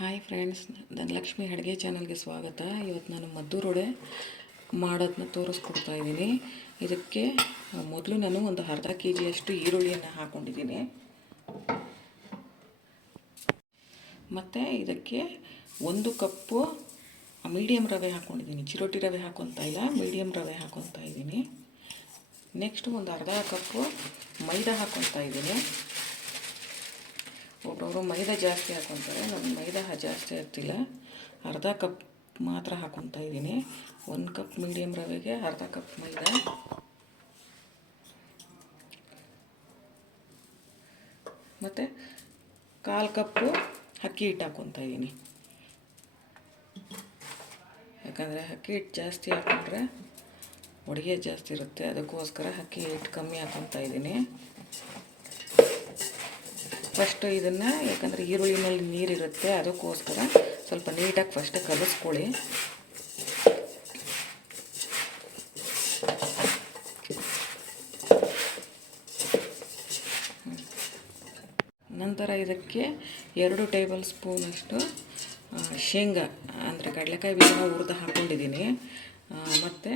Hi friends, Dhanalakshmi ಅಡುಗೆ ಚಾನಲ್ಗೆ ಸ್ವಾಗತ. ಇವತ್ತು ನಾನು ಮದ್ದೂರು ವಡೆ ಮಾಡೋದನ್ನ ತೋರಿಸ್ಕೊಡ್ತಾ ಇದ್ದೀನಿ. ಇದಕ್ಕೆ ಮೊದಲು ನಾನು ಒಂದು ಅರ್ಧ kg ಅಷ್ಟು ಈರುಳ್ಳಿಯನ್ನು ಹಾಕ್ಕೊಂಡಿದ್ದೀನಿ. ಮತ್ತು ಇದಕ್ಕೆ 1 ಕಪ್ಪು ಮೀಡಿಯಮ್ ರವೆ ಹಾಕ್ಕೊಂಡಿದ್ದೀನಿ. ಚಿರೋಟಿ ರವೆ ಹಾಕ್ಕೊತಾ ಇಲ್ಲ, ಮೀಡಿಯಮ್ ರವೆ ಹಾಕ್ಕೊತಾ ಇದ್ದೀನಿ. ನೆಕ್ಸ್ಟು ಒಂದು ಅರ್ಧ ಕಪ್ಪು ಮೈದಾ ಹಾಕ್ಕೊತಾ ಇದ್ದೀನಿ. ಒಬ್ಬೊಬ್ಬರು ಮೈದಾ ಜಾಸ್ತಿ ಹಾಕ್ಕೊತಾರೆ, ನಾನು ಮೈದಾ ಜಾಸ್ತಿ ಹಾಕ್ತಿಲ್ಲ, ಅರ್ಧ ಕಪ್ ಮಾತ್ರ ಹಾಕ್ಕೊತಾ ಇದ್ದೀನಿ. 1 ಕಪ್ ಮೀಡಿಯಮ್ ರವೆಗೆ ಅರ್ಧ ಕಪ್ ಮೈದಾ. ಮತ್ತು 1/4 ಕಪ್ಪು ಅಕ್ಕಿ ಹಿಟ್ಟು ಹಾಕ್ಕೊತಾ ಇದ್ದೀನಿ. ಯಾಕಂದರೆ ಅಕ್ಕಿ ಹಿಟ್ಟು ಜಾಸ್ತಿ ಹಾಕ್ಕೊಂಡ್ರೆ ಅಡುಗೆ ಜಾಸ್ತಿ ಇರುತ್ತೆ, ಅದಕ್ಕೋಸ್ಕರ ಅಕ್ಕಿ ಹಿಟ್ಟು ಕಮ್ಮಿ ಹಾಕ್ಕೊತಾ ಇದ್ದೀನಿ. ಫಸ್ಟು ಇದನ್ನು, ಯಾಕಂದರೆ ಈರುಳ್ಳಿನಲ್ಲಿ ನೀರಿರುತ್ತೆ, ಅದಕ್ಕೋಸ್ಕರ ಸ್ವಲ್ಪ ನೀಟಾಗಿ ಫಸ್ಟ್ ಕಲಿಸ್ಕೊಳ್ಳಿ. ನಂತರ ಇದಕ್ಕೆ 2 ಟೇಬಲ್ ಸ್ಪೂನಷ್ಟು ಶೇಂಗಾ ಅಂದರೆ ಕಡಲೆಕಾಯಿ ಬೀಜನ ಹುರಿದು ಹಾಕ್ಕೊಂಡಿದ್ದೀನಿ. ಮತ್ತು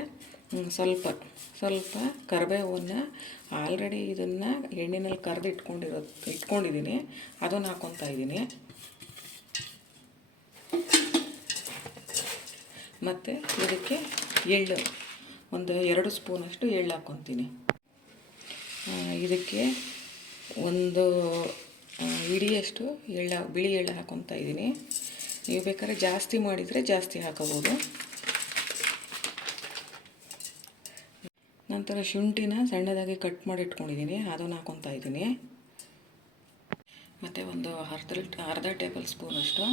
ಸ್ವಲ್ಪ ಕರಿಬೇವನ್ನು ಆಲ್ರೆಡಿ ಇದನ್ನು ಎಣ್ಣೆಯಲ್ಲಿ ಕರೆದು ಇಟ್ಕೊಂಡಿದ್ದೀನಿ, ಅದನ್ನು ಹಾಕ್ಕೊತಾ ಇದ್ದೀನಿ. ಮತ್ತು ಇದಕ್ಕೆ ಎಳ್ಳು, ಒಂದು 2 ಸ್ಪೂನಷ್ಟು ಎಳ್ಳು ಹಾಕ್ಕೊತೀನಿ. ಇದಕ್ಕೆ ಒಂದು ಹಿಡಿಯಷ್ಟು ಬಿಳಿ ಎಳ್ಳು ಹಾಕ್ಕೊತಾ ಇದ್ದೀನಿ. ನೀವು ಬೇಕಾದ್ರೆ ಜಾಸ್ತಿ ಮಾಡಿದರೆ ಜಾಸ್ತಿ ಹಾಕೋಬೋದು. ನಂತರ ಶುಂಠಿನ ಸಣ್ಣದಾಗಿ ಕಟ್ ಮಾಡಿ ಇಟ್ಕೊಂಡಿದ್ದೀನಿ, ಅದನ್ನು ಹಾಕ್ಕೊತಾ ಇದ್ದೀನಿ. ಮತ್ತು ಒಂದು ಅರ್ಧ ಟೇಬಲ್ ಸ್ಪೂನಷ್ಟು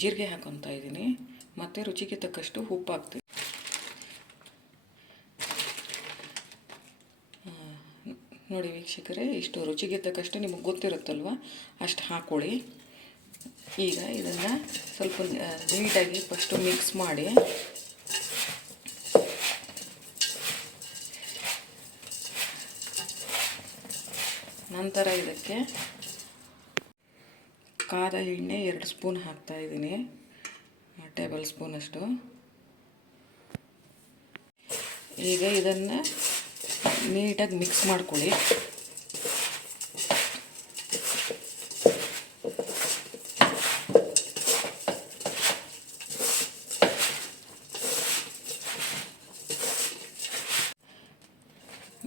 ಜೀರಿಗೆ ಹಾಕ್ಕೊತಾ ಇದ್ದೀನಿ. ಮತ್ತು ರುಚಿಗೆ ತಕ್ಕಷ್ಟು ಉಪ್ಪು ಹಾಕ್ತೀನಿ. ನೋಡಿ ವೀಕ್ಷಕರೇ, ಇಷ್ಟು ರುಚಿಗೆ ತಕ್ಕಷ್ಟು ನಿಮಗೆ ಗೊತ್ತಿರುತ್ತಲ್ವ, ಅಷ್ಟು ಹಾಕ್ಕೊಳ್ಳಿ. ಈಗ ಇದನ್ನು ಸ್ವಲ್ಪ ನೀಟಾಗಿ ಫಸ್ಟು ಮಿಕ್ಸ್ ಮಾಡಿ, ನಂತರ ಇದಕ್ಕೆ ಕಾದ ಎಣ್ಣೆ 2 ಸ್ಪೂನ್ ಹಾಕ್ತಾಯಿದ್ದೀನಿ, ಟೇಬಲ್ ಸ್ಪೂನಷ್ಟು. ಈಗ ಇದನ್ನು ನೀಟಾಗಿ ಮಿಕ್ಸ್ ಮಾಡ್ಕೊಳ್ಳಿ.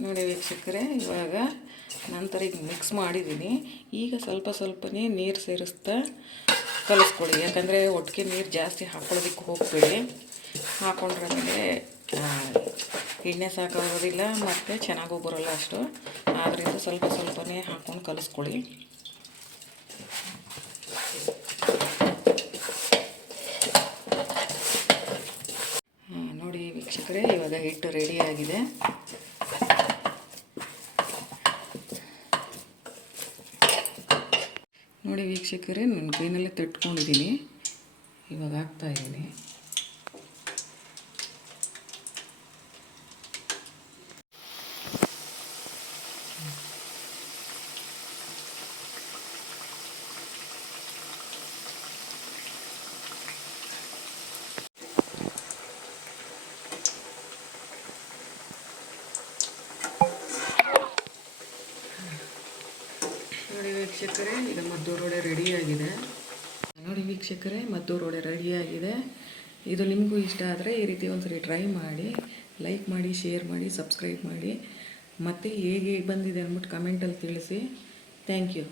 ನೋಡಿ ವೀಕ್ಷಕರೇ, ಇವಾಗ ನಂತರ ಈಗ ಮಿಕ್ಸ್ ಮಾಡಿದ್ದೀನಿ. ಈಗ ಸ್ವಲ್ಪನೇ ನೀರು ಸೇರಿಸ್ತಾ ಕಲಿಸ್ಕೊಳ್ಳಿ. ಯಾಕಂದರೆ ಒಟ್ಟಿಗೆ ನೀರು ಜಾಸ್ತಿ ಹಾಕ್ಕೊಳ್ಳೋದಕ್ಕೆ ಹೋಗಬೇಡಿ. ಹಾಕ್ಕೊಂಡ್ರೆ ಆಮೇಲೆ ಎಣ್ಣೆ ಸಾಕಾಗೋದಿಲ್ಲ ಮತ್ತು ಚೆನ್ನಾಗೂ ಬರೋಲ್ಲ ಅಷ್ಟು. ಆದ್ದರಿಂದ ಸ್ವಲ್ಪನೇ ಹಾಕ್ಕೊಂಡು ಕಲಿಸ್ಕೊಳ್ಳಿ. ನೋಡಿ ವೀಕ್ಷಕರೇ, ಇವಾಗ ಹಿಟ್ಟು ರೆಡಿಯಾಗಿದೆ. ನೋಡಿ ವೀಕ್ಷಕರೇ, ನಾನು ಕೈನಲ್ಲೇ ತಟ್ಕೊಂಡಿದ್ದೀನಿ, ಇವಾಗ ಹಾಕ್ತಾಯಿದ್ದೀನಿ. ನೋಡಿ ವೀಕ್ಷಕರೇ, ಈಗ ಮದ್ದೂರು ವಡೆ ರೆಡಿಯಾಗಿದೆ. ಇದು ನಿಮಗೂ ಇಷ್ಟ ಆದರೆ ಈ ರೀತಿ ಒಂದ್ಸರಿ ಟ್ರೈ ಮಾಡಿ, ಲೈಕ್ ಮಾಡಿ, ಶೇರ್ ಮಾಡಿ, ಸಬ್ಸ್ಕ್ರೈಬ್ ಮಾಡಿ. ಮತ್ತು ಹೇಗೆ ಬಂದಿದೆ ಅಂದ್ಬಿಟ್ಟು ಕಮೆಂಟಲ್ಲಿ ತಿಳಿಸಿ. Thank you.